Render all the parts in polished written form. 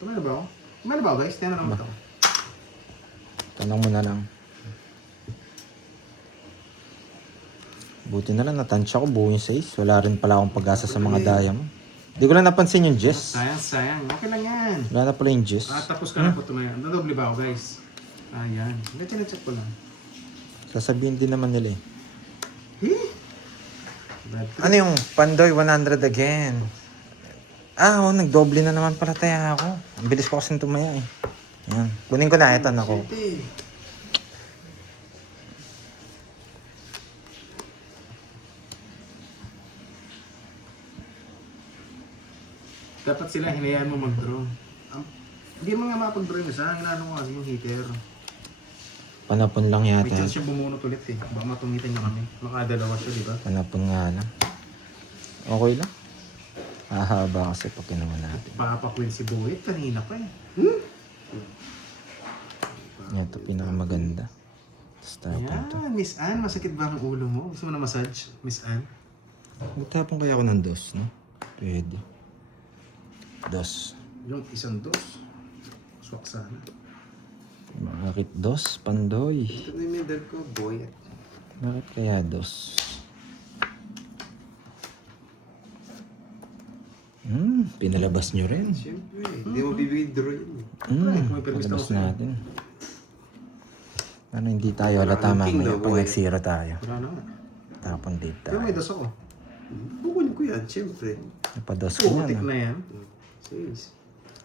Tumay na ba ako? Tumay na ba ako guys? Tiyan na naman ito. Tanong mo na lang. Buti na lang, natansya ko buo yung size. Wala rin pala akong pag-asa sa mga daya mo. Hindi ko lang napansin yung Jess. Sayang. Okay lang yan. Wala na pala yung Jess. Tapos ka na po tumay. Nadoble ba ako guys? Ayan. Check ko lang. Sasabihin din naman nila eh. Bad trip. Ano yung Pandoy 100 again? Nagdoble na naman pala tayo ako. Ang bilis ko kasi tumaya eh. Yan. Kunin ko na. Ito na ko. Dapat sila hinayaan mo mag-draw. Hindi mo nga mapag-draw yung isa. Hinano mo kasi yung heater. Panapon lang May yata. chance siya bumunot ulit eh. Baka matungitin na kami. Makadalawa siya, di ba? Panapon nga lang. Okay lang. Hahaba kasi pag kinuha natin. Papakwil si Boyet. Kanina pa eh. Ito pinakamaganda. Tapos tapon to. Ayan, Miss Anne. Masakit ba ang ulo mo? Gusto mo na massage, Miss Anne? Magtapon kaya ako ng dos, no? Pwede. Dos. Yung isang dos. Swak sana. Bakit dos, Pandoy? Ito na yung medal ko, Boyet. Bakit kaya dos? Pinalabas nyo rin. Siyempre, hindi mo bibigay-draw yun. May permis Palabas ako sa'yo. natin. Ano, hindi tayo halata mamaya pag nag-zero tayo. Wala na nga. Tapon dito Pero tayo. may dos ako. Bukunin ko yan, siyempre. Napados ko Putik yan. na yan. Sis.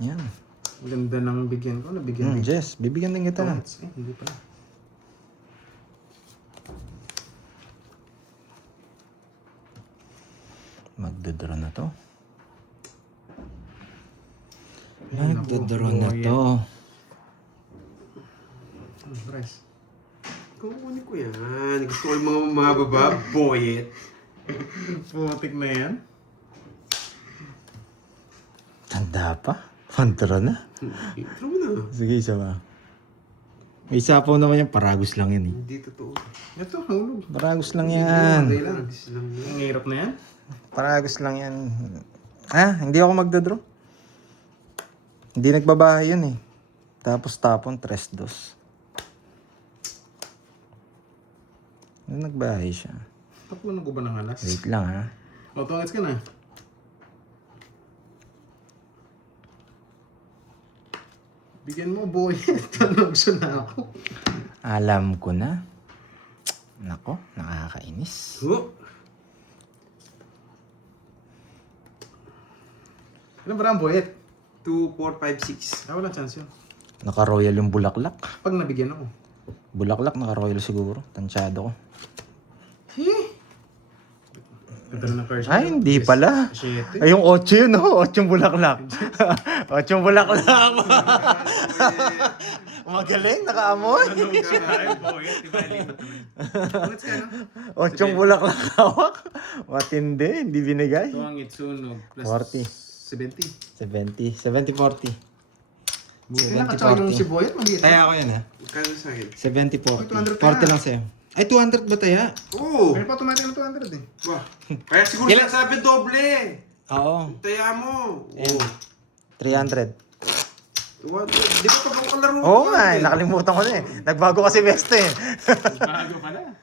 Yan. Maganda nang bigyan ko. Nabigyan din. Jess, bibigyan din kita. Hindi pa. Magdodraw na to. Magdodraw na to. Bryce. Kukunin ko yan. Gusto ko yung mga mababa, Boyet. Putik na yan. Tanda pa. Pantara na. Ito mo na. Sige, isa ba? May isa po naman yan. Paragos lang yan eh. Hindi totoo. Ito, hulog. Paragos lang yan. Hindi lang. Agis lang yan. Ang hirap na yan. Paragos lang yan. Hindi ako magdodraw. Hindi nagbabahay yun eh. Tapos tapon, 3-2. Nagbahay siya. Tapunan ko ba ng alas? Wait lang ha. O, tungits ka na. Bigyan mo, boy. Tanong siya na ako. Alam ko na. Nako, nakakainis. Oh! Ano ba ang boyet? 2, 4, 5, 6. Wala chance yun. Naka-royal yung bulaklak. Pag nabigyan ako. Bulaklak, naka-royal siguro. Tansyado ko. Ganda na ng person. Ay, hindi pala. Shit. Ay, yung 8 yun, no? 8 yung bulaklak. 8 yung bulaklak. Magaling, nakaamoy. Ay, boyet. Diba, lipat naman. Tungits ka, no? 8 yung bulaklak hawak. Matindi, hindi binigay. Tungit sunog. Plus 40. 70. 70, 40. Buti na katsaka yung si Boyet. Maliit. Taya ako yan, ha? Magkano sa akin? 70, 40. 200 40 lang sa'yo. Ay, 200 ba taya? Oo! Pero pa automatic ng 200 eh. Wah! Kaya siguro Ilan? sabi doble! Oo. Taya mo! Ayan. Oo. 300. Di ba pag ako kalaro? Oo nga, nakalimutan ko na eh. Nagbago kasi best eh. Bago pala.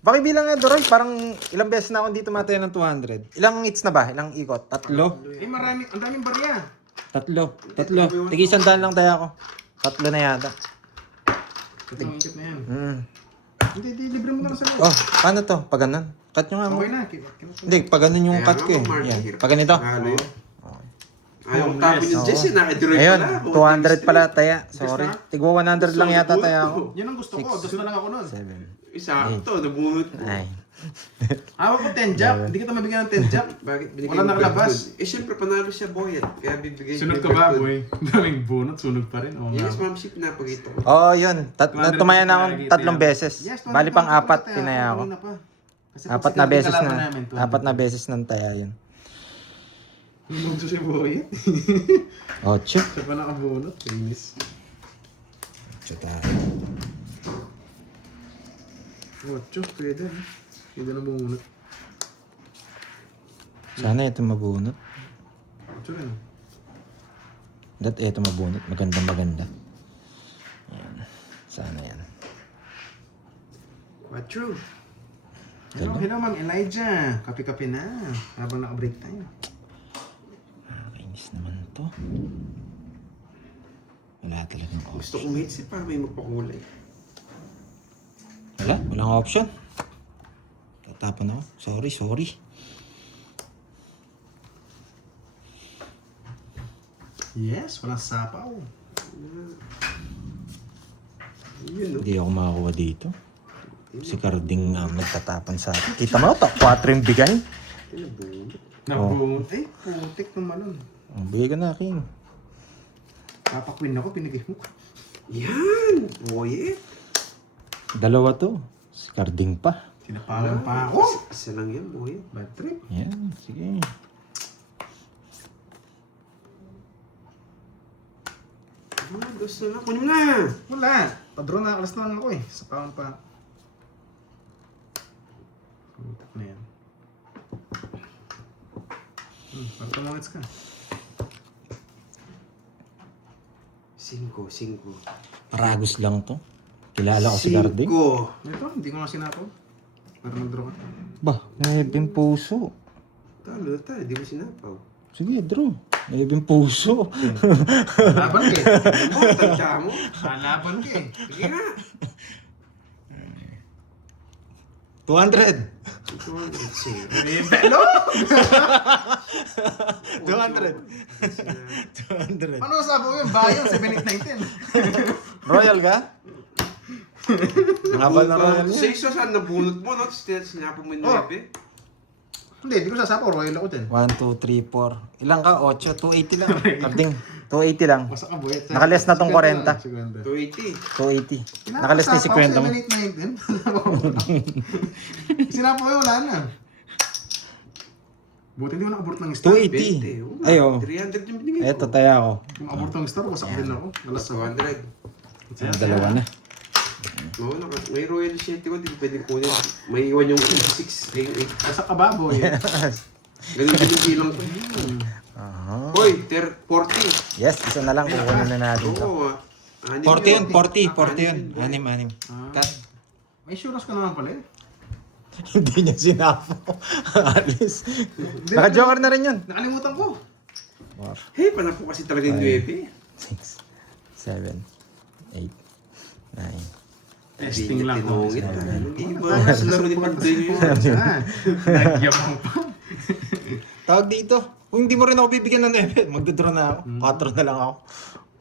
Bakit bilang nga, Doroy? Parang ilang beses na ako dito mataya ng 200. Ilang hits na ba? Ilang ikot? 3? Eh, marami. Ang daming barya. 3. Tigi 100 lang tayo ako. 3 na yata. Ang ikot na yan. Hindi, libre mo na lang sa loob. Oh, paano to? Pag ganun? Cut nyo nga mo. Okay na. Hindi, pag ganun yung cut ko eh. Yan. Pag ganito. Halo yun. Ayaw ko tapon yung Jesse, nakidroid Ayun, pala. 200 pala taya. Sorry. Tigwa 100 lang yata taya ako. Yan ang gusto ko. Dos na lang ako nun. 7. Isakto, nabunot ko. Ay. Hawak ko 10 jack. Hindi kita mabigyan ng 10 jack. Bakit binigay Wala mo nakalabas. Berthoud? Eh, syempre, panalo siya, Boyet. Kaya bibigay Sunod yung ka ba, Berthoud. boy? Daming bunot. Sunog pa rin. Oo nga. Yes, ma'am, ship na pagito ko. Oh, yun. Tumaya na akong 3 beses. Yes, Bali pang 4 tinaya ako. 4 na beses na. 4 na beses ng taya yun. Hinog siya si Boy. 8. Siya pa nakabunot. Kainis. Chuta. 8, pwede. Pwede na bumunot. Sana ito mabunot. 8 rin. Eto mabunot. Maganda. Yan. Sana yan. What true? Hello, Ma'am Elijah. Kape-kape na. Habang naka-break tayo. Nakakainis naman to. Wala talagang Gusto option. kong headset para may magpakulay. Walang option. Tatapon ako. Sorry. Yes, walang sapaw. Yun, no? Hindi ako makakuha dito. Si Carding nagtatapon sa akin. Kita mo, top 4 yung bigay. Nabungot. Ay, putik ng malon. Bigay ka na, King. Papakwin ako, pinigay mo. Yan! Boy, Dalawa to. Si Carding pa. Sinapalan pa ako. Isa lang yan, boy. Bad trip. Yan, sige. Gusto na. Kunin mo na! Wala. Padro na, alas na lang ako eh. Sa paon pa. Putik na yan. Parang tumangits ka. 5. Paragos lang to. Kilala ko si Carding. 5. Ito, hindi ko nga sinapaw. Para mag-draw ka. Ba, naibing puso. Talo tayo, di mo sinapaw. Sige, draw. Naibing puso. Laban ka eh. Oh, tanda mo. Laban ka eh. Sige nga. 200. Ito ang zero. Hello! 200. 200. Ano sabi ko yun? Bayan, 7-8-9-10. Royal ka? Ngabal na Royal Sa yun. isa saan nabunot mo, no? Sinapo mo yung Oh. 9. Hindi, di ko sasapaw. Royal ako din. 1, 2, 3, 4. Ilang ka? 8. 280 lang. Carding. 280 lang. Masa ka buwet. Nakaless na tong 40. 280. 280. Nakaless na 50 mo. 7-8-9-10. Sinapaw yun, wala na. Buti hindi ko nakabort ng star. 280. Ay, oh. 300 yung binigay ko. Eto, taya ako. Kung abort ng star, wasak din ako. Alas sa 200. Dalawa na. Oo, may Royal Shit ko, di ko pwede kunin. May iwan yung 6, yung 8. Wasak ka baboy. Ganun din yung bilang ko. Aha. Hoy, 40. Yes, isa na lang. Kukunin na natin to. Oo, 40 yun, 40 yun. Anim. Cut. May insurance ka naman pala eh. Hindi niya sinapo. Alis. Naka-joker na rin yun. Nakalimutan ko. 4, Hey, panapo kasi talaga yung 9. 6, 7, 8, 9. Testing lang ko. Tinungit ka. Iba, sa laro ni Panday yun. Nagyabang pa. Tawag dito. Kung hindi mo rin ako bibigyan ng 9, magdodraw na ako. 4 na lang ako.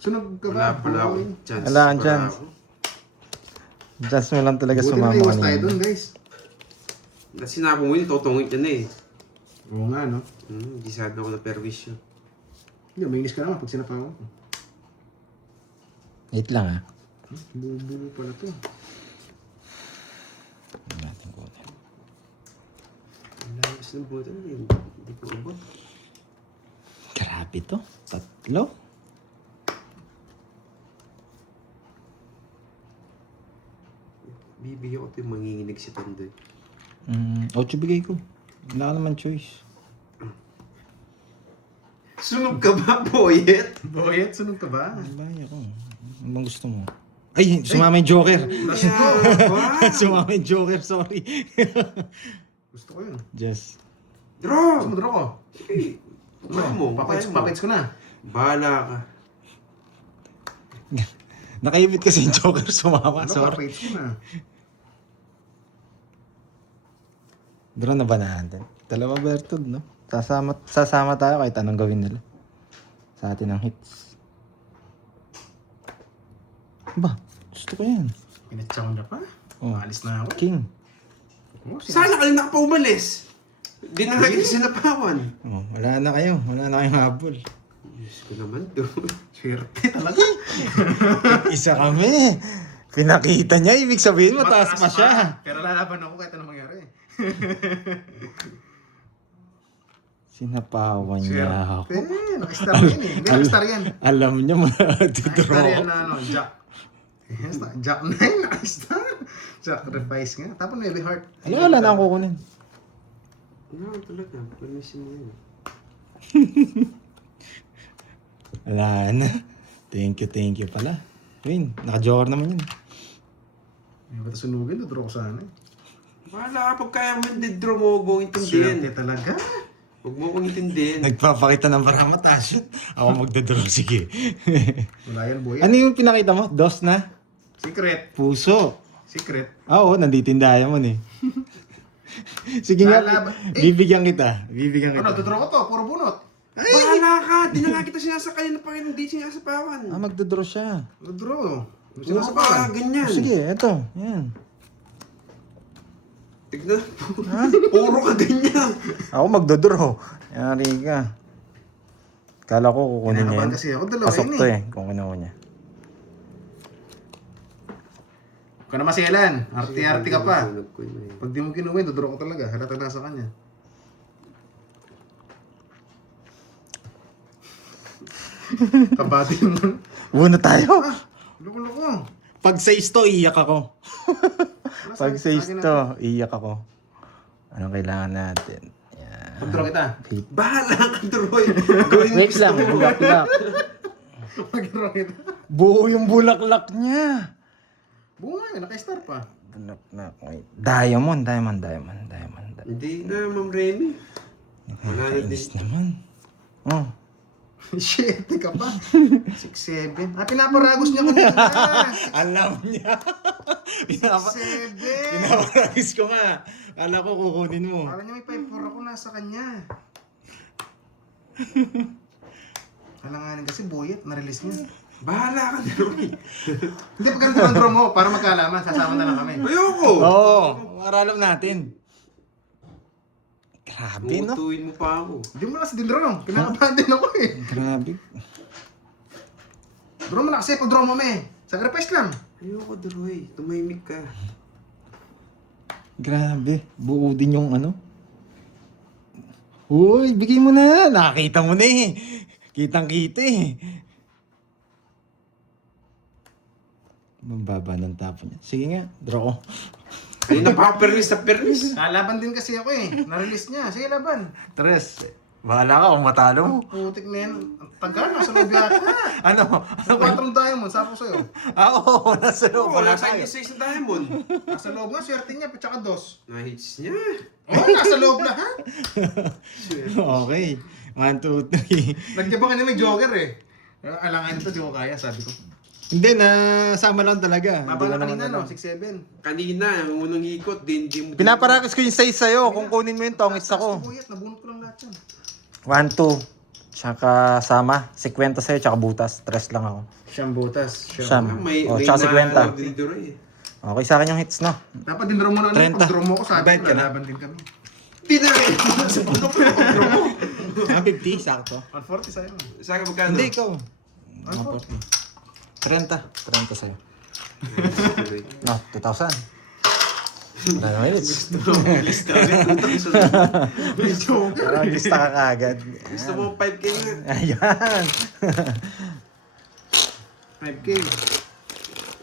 Sunog ka ba? Wala pala ako chance. Wala kang chance. Just mo lang talaga Buti na sumama iwas tayo kanina. dun guys. Sinabi mo yun, totungit yan eh. Oo nga no. Hindi sabi ako na perwisyo. Hindi, may English ka naman pag sinapaw ko. 8 lang ah. Bubuo pala to. Hindi natin kunin. Ang lakas ng buto na yun. Hindi ko abot. Grabe to. 3. Bibigyan ko ito yung manginginig si Panday. 8 bigay ko. Wala ka naman choice. Sunog ka ba, Boyet? Boyet, sunog ka ba? Ay, ako. Ano bang gusto mo? Ay, sumama yung Joker. Sumama yung Joker, sorry. Gusto ko yun. Just. Draw! Gusto mo draw ko? Sige. Kaya mo. Papits ko na. Bahala ka. Nakaibit kasi yung Joker, sumama. Ano, Sorry. papits ko na. Draw na ba natin? Dalawa Bertud, no? Sasama tayo kahit anong gawin nila. Sa atin ang hits. Ba, gusto ko yan. Pinatsaw na pa. Oh. Maalis na ako. King. Oh, Sana ka lang nakapaumalis. Hindi na natin sinapawan. Oh, wala na kayo. Wala na kayong habol. Diyos ko naman doon. swerte talaga. Isa kami. Pinakita niya, ibig sabihin mataas pa siya. Pero lalaban ako kahit anong mangyari. Sinapawan niya ako. Naka-star yan eh. Hindi naka-star yan. Alam niya Naka-star matidraw. yan na ano, Jack. Yes, Jack 9, naka-star. Sacrifice nga. Tapos may heart. Wala na akong kukunin. Ano talaga, permission mo yun. Wala na. Thank you pala. Win, naka-joker naman yun. May bata sunugin, draw ko sana. Wala ka, pag kaya mo draw mo, huwag mong intindihin. Swerte talaga. Huwag mo kong intindihin. Nagpapakita ng parang mataas yun. Ako magdadraw, sige. Wala yan, boy. Ano yung pinakita mo? Dos na? Secret. Puso. Secret. Oo, nandito yung diamond eh. Sige nga, Lalaban. bibigyan kita. Bibigyan Ano, kita. tudraw ko to, puro bunot. Bahala ka! Di na nga kita sinasakay na Panginoon, di sinasapawan. Ah, magdadraw siya. Draw. Huwag ka Sinasapawan. ganyan. Sige, eto. Yan. Tignan. Puro ka ganyan. Ako magdadraw. Yari ka. Kala ko kukunin niya Kinakabahan yan. kasi ako, dalawa Pasok yun to eh. eh, kung kinuha niya. Huwag ka na masielan. Arte-arte ka pa. Sunod ko yun eh. Pag di mo kinuwin, tudraw ko talaga. Halata na sa kanya. Kabati naman. Una tayo. Loko-loko. Pag 6 to, iyak ako. Pag Sa 6 akin to, iyak ako. Anong kailangan natin? Yan. Pag-draw kita. Bahala ka, Droy. Gawin mo Wait gusto lang, mo. bulaklak. Pag-draw kita. Buo yung bulaklak niya. Bunga nga, naka-star pa. Bulaklak. Wait. Diamond. Hindi na, Ma'am Remy. Wala na din. Inis naman. Oh. Shit, ka pa. 6-7. Ah, pinaparagos niya kanina. Alam niya. 6-7. Pinaparagis ko nga. Kala ko kukunin mo. Kala niya may 5-4 ako nasa kanya. Alanganin kasi buyet, na-release niya. Bahala ka, Droy. Hindi, pag ganito ang draw mo, para magkaalaman, sasama na lang kami. Ayoko. Oo. Para alam natin. Grabe, no? Tutuin mo pa ako. Hindi mo lang sa dindraw. Kinakabahan din ako eh. Grabe. Draw mo na kasi, pag draw mo sacrifice lang. Ayoko, Droy. Tumahimik ka. Grabe. Buo din yung ano. Uy, bigay mo na. Nakakita mo na eh. Kitang-kita eh. Mababa ng tapo niya. Sige nga, draw ko. Kanina pa permis na permis. Nalaban din kasi ako eh. Na-release niya. Sige, laban. Tres. Bahala ka kung matalo mo. Putik na yan. Ang tagal, nasa loob yata. Ano? Ano 4 diamond, sapo sa'yo. Ah, oo. Nasa loob. Wala Wala sa tayo. inyo sa isang diamond. Nasa loob nga, swerte niya, tsaka 2. Na-hits niya. Oh, nasa loob lahat. Okay. 1, 2, 3. Nagyabang ka niya may jogger eh. Alangan ito, di ko kaya, sabi ko. Hindi, nasama lang talaga. Mababa Hindi na ko naman kanina, no? alam. 6-7. Kanina, ang unang ikot, hindi mo... Pinaparagas ko yung size sa'yo. Kung kunin mo yung tongits ako. Buyet, nabunot ko lang lahat yan. 1, 2. Tsaka sama. 50 sa'yo, tsaka butas. 3 lang ako. Siyam butas. Siyam. May, Oh, may tsaka 50. din, Droy. Okay sa akin yung hits, no? Dapat dindraw mo na ano, 30. pag draw mo ako, sabi Bayad ko, ka na. lalaban din kami. Hindi na rin. Sa puno ko yung draw mo. 50, sakto. 140 sa'yo. Sa akin magkano? Hindi, ikaw. 140. 30 sa'yo. No, 2,000. Wala na minutes. Lista ulit. May joker. Parang lista ka kagad. Gusto mo 5K nga. Ayan. 5K.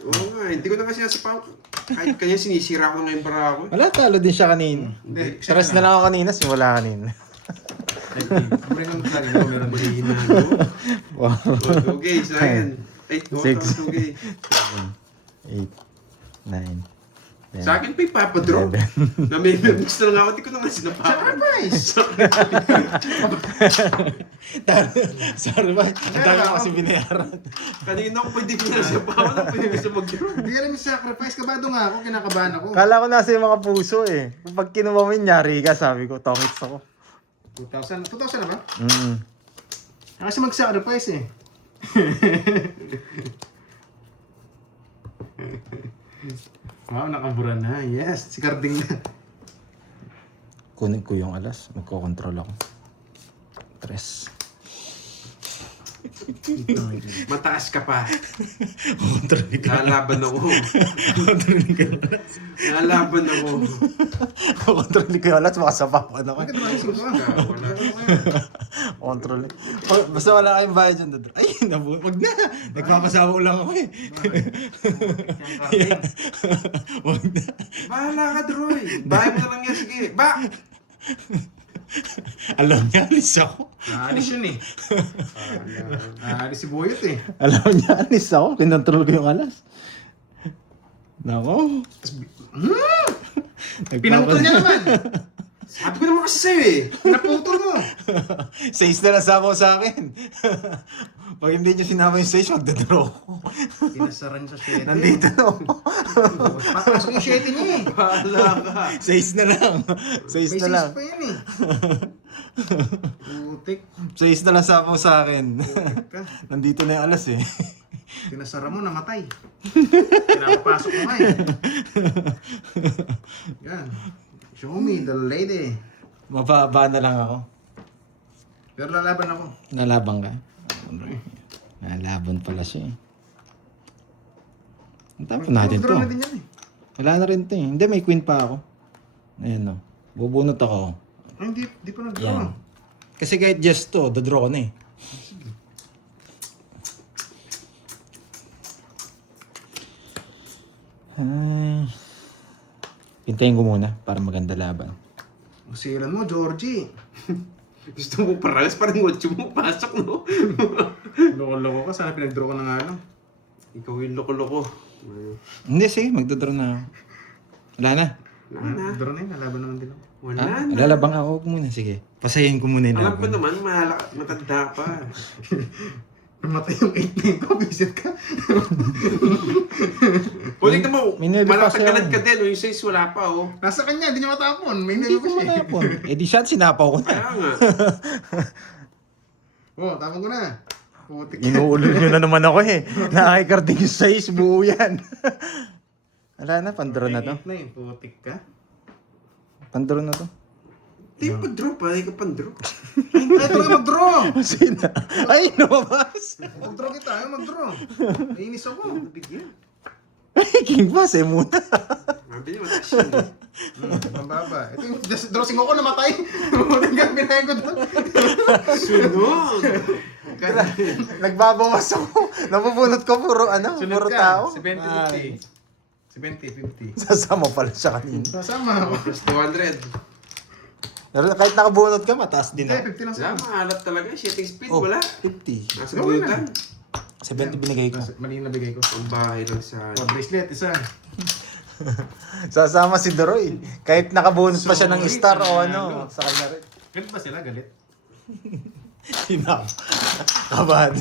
Oo nga, hindi ko na kasi nasa pang... Kahit kanya sinisira ko na yung bara ko. Wala, talo din siya kanina. Hindi, 3 na lang ako kanina, simula kanina. 5K. Sabi ng lagi mo, meron mo. Mahina ko. Wow. Okay, sa akin. 8, 6. 2K. 8, 9, 10. Sa akin pa ipapadraw. Gusto lang ako, di ko na nga sinapakan. Sacrifice! Sorry ba? Ang dami ko kasi binayaran. Kanina ako pwede ko na sinapakan, pwede ko sa mag-draw. Hindi ka namin sacrifice. Kabado nga ako, kinakabahan ako. Kala ko nasa yung mga puso eh. Pag kinuha mo yun, yari ka, sabi ko, tongits ako. 2,000 na ba? Mm. Kasi mag-sacrifice eh. Wow, nakabura na. Yes, si Carding na. Kunin ko yung alas, magkocontrol ako. 3. Mataas ka pa. Control ka. Lalaban ako. Control ka. Lalaban ako. Control ko yung alas, makasapapan ako. Bakit ba isip ko? Wala. Control. Basta wala kayong bayad dyan. Ay, wag na. Nagpapasawa lang ako eh. Wag na. Bahala ka, Droy. Bahay mo na lang yan. Sige. Alam niya, alis ako. Naalis yun eh. Naalis si Boyot eh. Alam niya, alis ako. Kinontrol ko yung alas. Nako. Pinutol niya naman. Sabi ko naman kasi sa'yo eh. Pinaputol mo. 6 na lang sabaw sa akin. Pag hindi niyo sinama yung 6, magdadraw ko. Pinasaran sa 7. Nandito na ako. Papasok yung 7 niya eh. Bahala ka. 6 na lang. 6 May na lang. 6 pa yan eh. Putik. 6 na lang sabaw sa akin. Putik ka. Nandito na yung alas eh. Pinasara mo, namatay. Pinapapasok mo nga eh. Yan. Show me the lady. Mababa na lang ako. Pero lalaban ako. Nalabang ka? Nalaban pala siya eh. Ang tapon natin to. Draw na din yan eh. Wala na rin to eh. Hindi, may queen pa ako. Ayan o. Bubunot ako. Ay, hindi pa nag-draw. Yan. Kasi kahit just to, dadraw ko na eh. Ay. Hintayin ko muna para maganda laban. Masilan mo, Georgie. Gusto mo paralas, parang watch mo pasok, no? Loko-loko ka. Sana pinag-draw ka na nga lang. Ikaw yung loko-loko. Hindi, sige. Magdadraw na ako. Wala na. Wala na. Draw na yun. Lalaban naman din ako. Wala Ah, na. lalabang ako muna. Sige. Pasayin ko muna yung Alam ko laban. naman, matanda pa. Namatay yung 8 ko. Visit ka. Kulit mo, May nebe pa siya. malakad ka din, o yung 6 wala pa, oh. Nasa kanya. Hindi niya matapon. May Hindi nilo ko pa siya eh. matapon. Eh di siya, sinapaw ko na. Kaya nga. Oh, tapon ko na. Putik. Inuulol nyo na naman ako eh. Nakakikarding yung size, buo yan. Wala na, pandro na to. 8 na yun. Putik ka. Pandro na to. Di pa draw pa, di ka pan draw. Ay, talaga mag-draw. Sina? Ay, lumabas! Mag-draw kita. Ayaw mag-draw. Nainis ako. Bigyan. King Pass eh muna. Mabili, mataas yun eh. Mababa. Ito yung drawing ako namatay. Putik ka. Binayin ko doon. Sunod! Nagbabawas ako. Napupulot ko puro Sunod puro ka. tao. 70-50. 70-50. Sasama pala siya kanina. Sasama ako. Plus 200. Pero kahit nakabunot ka, mataas din Hindi, ako. 50 lang Wala, sa maalat talaga. Shooting speed, Oh, wala. 50. Nasa Gawin buyutan. 70 binigay ko. Mali yung nabigay ko. Ang bahay lang sa... Oh, bracelet, isa. Sasama si Doroy. Kahit nakabunot pa siya ng Sorry, star o panalo. ano, sa kanya rin. Galit ba sila? Galit? Hinap. Kabado.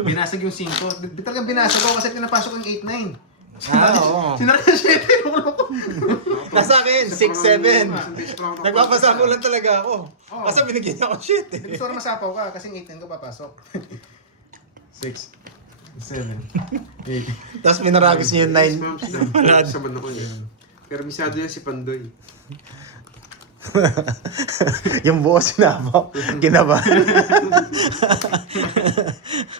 Binasag yung 5. Di talagang binasag ko kasi pinapasok yung 8-9. Oo. Sinara yung 7. Loko-loko. Nasa akin, 6-7. Nagpapasama lang talaga ako. Oo. Basta binigyan niya ako shit eh. Gusto ko masapaw ka kasi yung 8-9 ko papasok. 6. 7. 8. Tapos minaragos niya yung 9. Wala. Sa man ako eh. Pero misado yan si Pandoy. Yung buo sinabaw. Kinabahan.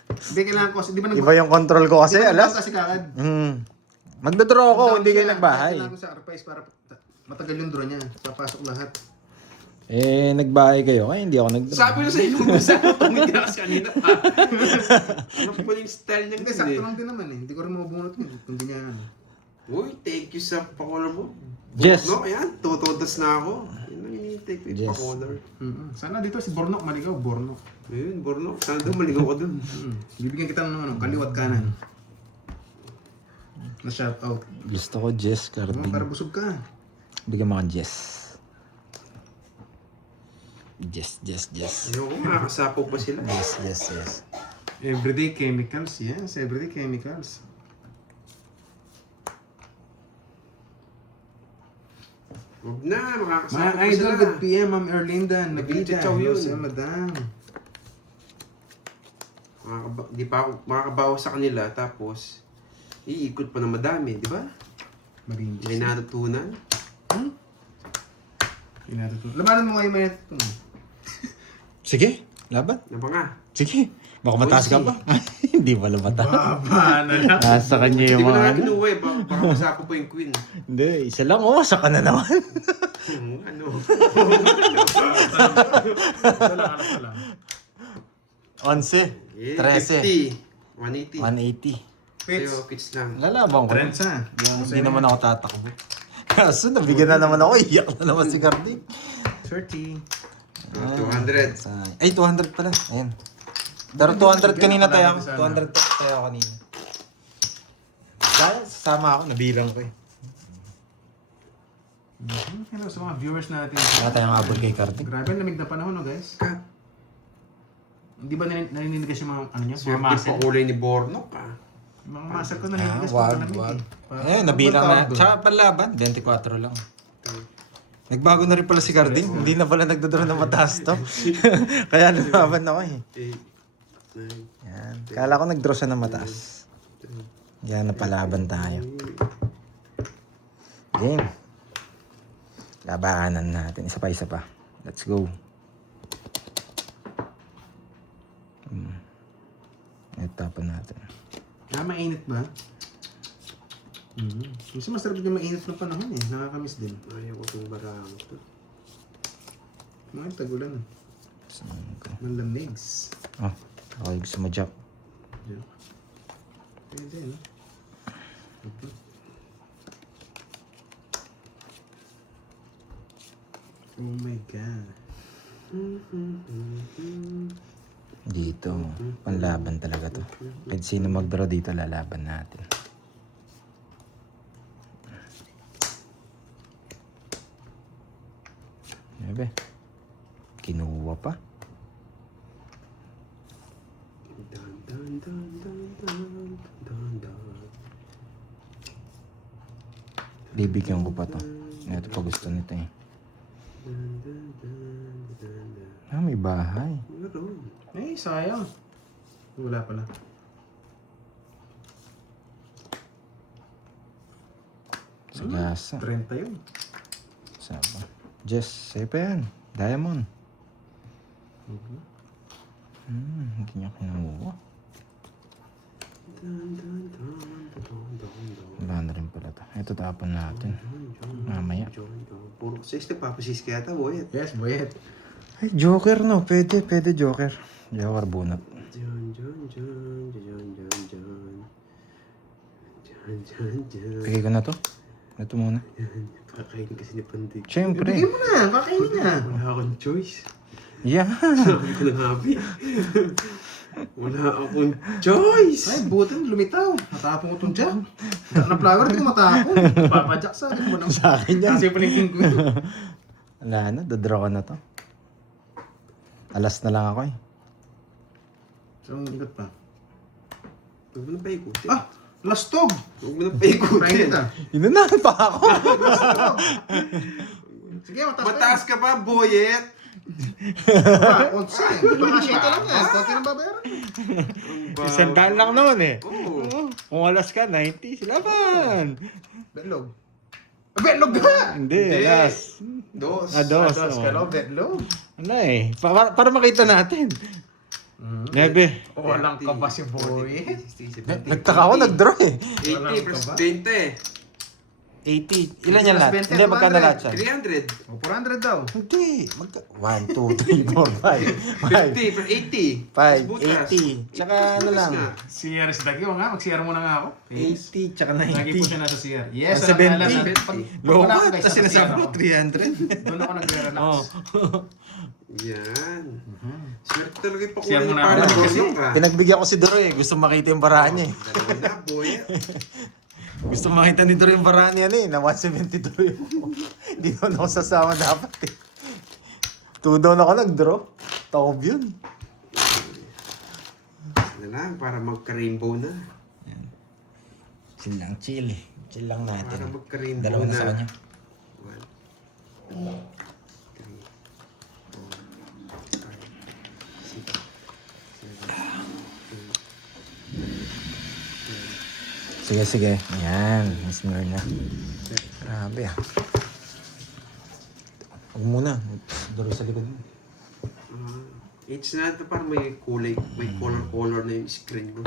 Hindi, kailangan ko kasi, di ba Iba yung control ko kasi, alas. Kasi kakad. Magdodraw ako, hindi kayo nagbahay. Kailangan ko sa arpays para matagal yung draw niya. Papasok lahat. Eh, nagbahay kayo, kaya hindi ako nagdraw. Sabi ko sa iyo, sabi ko tumig ka kasi kanina pa. Ano pa yung style niya Hindi, kasi? sakto lang din naman eh. Hindi ko rin mabunot yun. Kung di niya Uy, thank you sa pakolor mo. Jess. No, ayan, tutodas na ako. Yun lang ini-take ko yung Jess. pakolor. Sana dito si Bornok maligaw. Bornok. Ayun, Borno. Sana daw maligaw ka dun. Bibigyan kita ng ano, kaliwat kanan. Na shout out. Gusto ko Jess Para Carding. busog ka. Bigyan mo kang Jess. Jess. Ayoko, makakasapaw pa sila. Yes. Everyday chemicals. Yes, everyday chemicals. Huwag na, Mga makakasapaw pa idol, sila. good PM, Ma'am Erlinda. Nagita. Nagtitsaw yun. Hello, madam. Di pa ako makakabawa sa kanila, tapos iikot pa ng madami, di ba? Marinis. May natutunan. Labanan mo ngayon may natutunan. Sige, laban. Ano ba nga? Sige. Baka mataas ka pa. Hindi pala mataas. Baba na lang. Nasa kanya Hindi yung ko mga na ano. kinuha eh, baka masapaw pa yung queen. Hindi, isa lang. Oh, saka na naman. Ano? Ito lang, ano pa lang. 11, Eh, 13, 50, 180. 180. Pits. Sa'yo, pitch lang. Lalabang ko. Trends ha. Hindi naman ako tatakbo. Kaso nabigyan na naman ako. Iyak na naman si Carding. 30. 200. Ay, 200 pala. Ayan. Pero 200 kanina tayo. 200 tayo kanina. Kaya, sasama ako. Nabilang ko eh. Hello sa mga viewers natin. Kaya tayo mabol kay Carding. Grabe, lamig na panahon, no, guys? Hindi ba naninigas yung mga, ano niya? Mga Swerte muscle? pa kulay ni Bornok ah. Yung mga muscle ko naninigas pag Wag, malamig wag. eh. Ayun, nabilang na. Tsaka panlaban, 24 lang. Nagbago na rin pala si Carding. Hindi na pala nagdodoro ng mataas to. Kaya lumaban ako eh. 8, 9, Yan. Kala ko nagdraw siya ng mataas. Yan, napalaban tayo. Game. Labanan natin. Isa pa. Let's go. Tapon natin. Mainit ba? Kasi masarap yung mainit na panahon eh. Nakakamiss din. ayaw ko itong barang to. Mga tagulan. Sangko. Malamigs. Oh, ako gusto mo Jack. Yeah. Pwede, no? Oh my God. Dito, panlaban talaga to. Kahit sino mag-draw dito, lalaban natin. Ebe, kinuha pa. Dun, dun, dun, dun, dun, dun, dun. Bibigyan ko pa to. Ito pa gusto nito eh. Dun, dun, dun, dun, dun. Ah, may bahay. Meron. Eh, sayang. Wala pala. Sagasa. 30 yun. Saba. Jess, sa'yo pa yan. Diamond. Hindi niya kinuha. Dun, dun, dun, dun, dun, dun. Wala na rin pala to. Ito tapon natin. Mamaya. Puro kasi papasis kaya ata, boy. Yes, boyet. Ay, Joker no. Pwede Joker. Joker bunot. Dun, dun, dun, dun, dun, dun. Dun, dun, dun. Pigay ko na to. Ito muna. Kakain kasi ni Pandig. Siyempre. Bigay mo na, kakainin na. Wala akong choice. Yan. Sabi ko ng habi. Wala akong choice. Ay, buti lumitaw. Natapon ko itong jack. Na flower, hindi ko matapon. Papajack sa akin mo nang. Sa akin yan. Kasi palingking ko yun. Wala na. Dodraw ko na to. Alas na lang ako eh. So, ang ikot pa. Huwag mo na paikutin. Ah! Lastog! Huwag mo na paikutin. Private ah. Inunahan pa ako. Sige, mataas Mataas ka pa, boyet. pa. Onse. Baka shito lang yan. Konti ng babayaran. Isang daan lang naman eh. Oo. Kung alas ka, 90. Silaban. Betlog. Betlog ka! Hindi, alas. Dos. Dos. Atas ka lang, betlog. Ano eh. Para makita natin. Nebe. Walang ka ba si boy? Nagtaka ako, nag-draw eh. 80 plus 20. 80. Ilan yan lahat? 20, Hindi, magkano lahat siya? 300. O, 400 daw. Hindi. 1, 2, 3, 4, 5. 50 plus 80. 5, Butas. 80. Tsaka ano lang. CR si Dagyo nga. Mag-CR muna nga ako. 80, tsaka Lagi po 90. siya nasa CR. Yes, 70. Lobat, tapos sinasabi mo 300. Doon ako nagre-relax. Oh. Yan. Swerte talaga yung Siya pakulay ni muna parang ako. Bornok ah. Pinagbigyan ko si Doro eh. Gusto makita yung baraan niya eh. Dalawa na, boyet. Gusto makita ni Doro yung baraan niya na 170 Doro yung Hindi naman ako sasama dapat eh. 2 down ako nag-draw. Taob yun. Ano lang, para magka-rainbow na. Chill lang, chill eh. Chill lang Para natin. magka-rainbow Dalawa na sa kanya. 1, 2, 3, 4, 5, 6, 7, 8, 9, 10. Sige. Ayan. Smear na. Grabe ah. Huwag muna. Doro sa likod mo. It's na ito parang may kulay, may color na yung screen mo.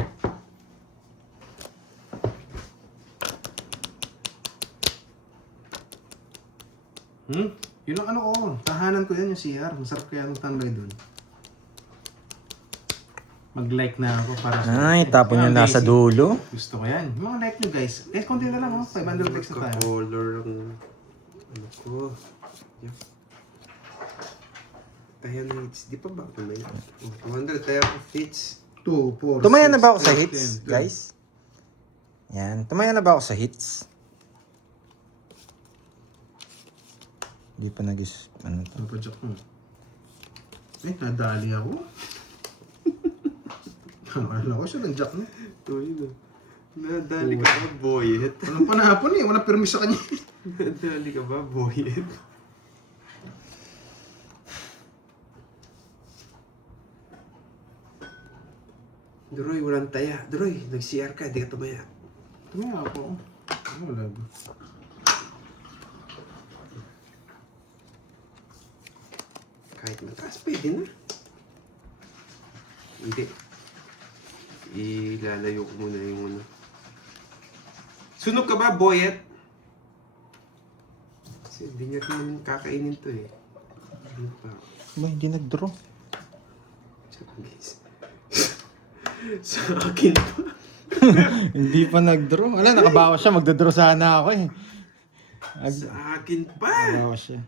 Yun ang ano ko. Tahanan ko yan yung CR. Masarap kaya magtambay doon. Mag-like na ako para sa... Ay, tapon yung nasa dulo. Gusto ko yan. Yung mga like nyo guys. Eh, konti na lang oh. 500 likes na tayo. Color ang ano ko. Yeah. Tayo na hits. Di pa ba? Tumaya. Oh, 200 tayo of hits. 2, 4, Tumaya na 6, ba ako sa 8, hits, 10, 12. guys? Yan. Tumaya na ba ako sa hits? Hindi pa nag-is... Ano to? Ano pa jack mo? Nadali ako. Akala ko siya ng jack mo. Oh, yun. Nadali ka ba, Boyet? Walang panahapon walang permis sa kanya. Nadali ka ba, Boyet? Droy, walang taya. Droy, nag-CR ka, di ka tumaya. Tumaya ako. Wala ba? Kahit mataas, pwede na. Hindi. Ilalayo ko muna yung ano. Sunog ka ba, Boyet? Kasi hindi niya naman kakainin to eh. Ano pa? Ba, hindi nag-draw. Tsaka guys. Sa akin pa. Hindi pa nag-draw. Wala, nakabawas siya. Magda-draw sana ako eh. Sa akin pa. Nakabawas siya.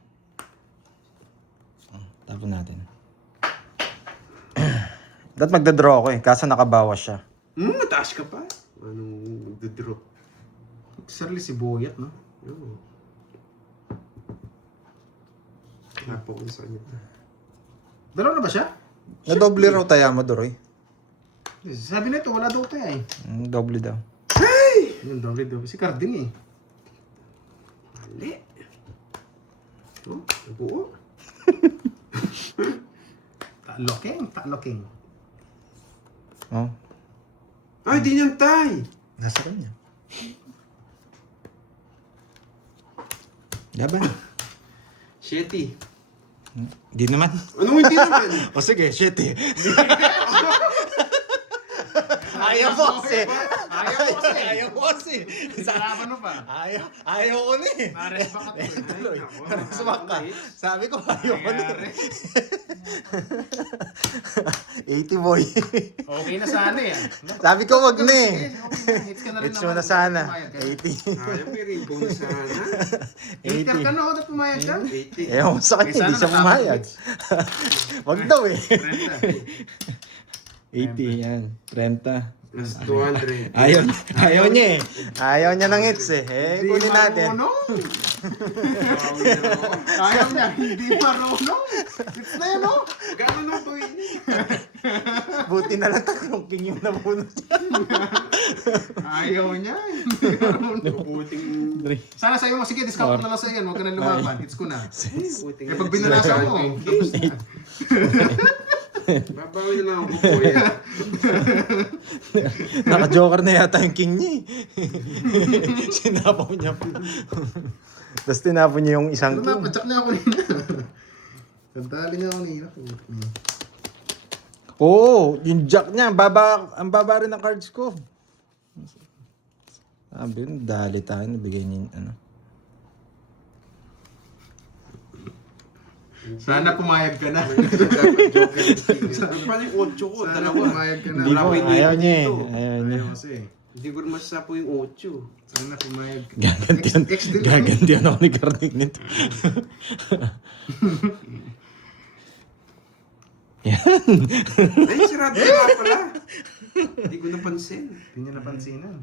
Tapon natin. Dapat magda-draw ako eh. Kaso nakabawas siya. Mataas ka pa. Anong magdodrop? Sarili si Boyat, no? Oo. Napo ko sa kanya. Dalawa na ba siya? Na-doble raw taya mo, Doroy. Sabi na ito, wala daw tayo eh. Doble daw. Yung doble. Si Carding eh. Mali. Oh, nabuo. Takloking. Oh, Ay, di niyang tay. nasa kanya. Laban. Shetty. Hindi naman. Anong hindi naman? O sige, shit eh. Ayaw mo kasi. Ayaw mo kasi. Kalaban mo pa. Ayaw ko na eh. Pares ba ka to? Ay, nako. Sumak ka. Sabi ko ayaw ko na eh. 80 boy. Okay na sana eh. Sabi ko wag na eh. Hits ka na rin Hits mo na sana. Pumayag ka. 80. Ayaw, may ring bonus sana. Hitter ka 80. na, dapat pumayag ka. 80. Ewan ko sa kanya, Sana hindi siya natapos pumayag. hits. Wag daw eh. 30. 80 yan. 30. Plus 200. Ayaw niya eh. Ayaw niya ng hits eh. Eh, kunin natin. Ayaw niya, hindi marunong. Hits na yan, no? Gano'n nung boy niya? Buti na lang tatlong king yung nabunot niya. Ayaw niya, hindi marunong. Buting... Sana sa'yo mo, sige, discount ko na lang sa'yo. Huwag ka na lumaban. Hits ko na. Buting... Eh, pag binanasa mo, tapos na. Babawi na lang ako, boy. Naka-joker na yata yung king niya eh. Sinapaw niya pa. Tapos tinapon niya yung isang Ano na, king. patsak niya ako nina. Sandali niya ako nina. Oo, yung jack niya. Ang baba rin ng cards ko. Sabi yun, dali tayo. Nabigay niya yung ano. Sana pumayag ka na. Dapat joker yung king. Paano yung 8 ko? Sana Dalawa. pumayag ka na. Hindi po, Marami ayaw niya eh. dito. Ayaw niya. Ayaw kasi. Hindi ko rin masasapo yung 8. Sana pumayag ka. Gagantihan, Ex din gagantihan ako ni Garnick nito. Yan. Ay, sirado na pala. Hindi ko napansin. Hindi niya napansinan.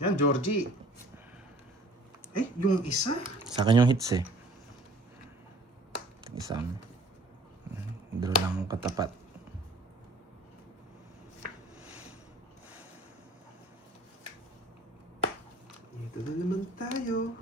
Yan, Georgie. Eh, yung isa. Sa akin yung hits eh. Isang draw lang ang katapat. Ito na naman tayo.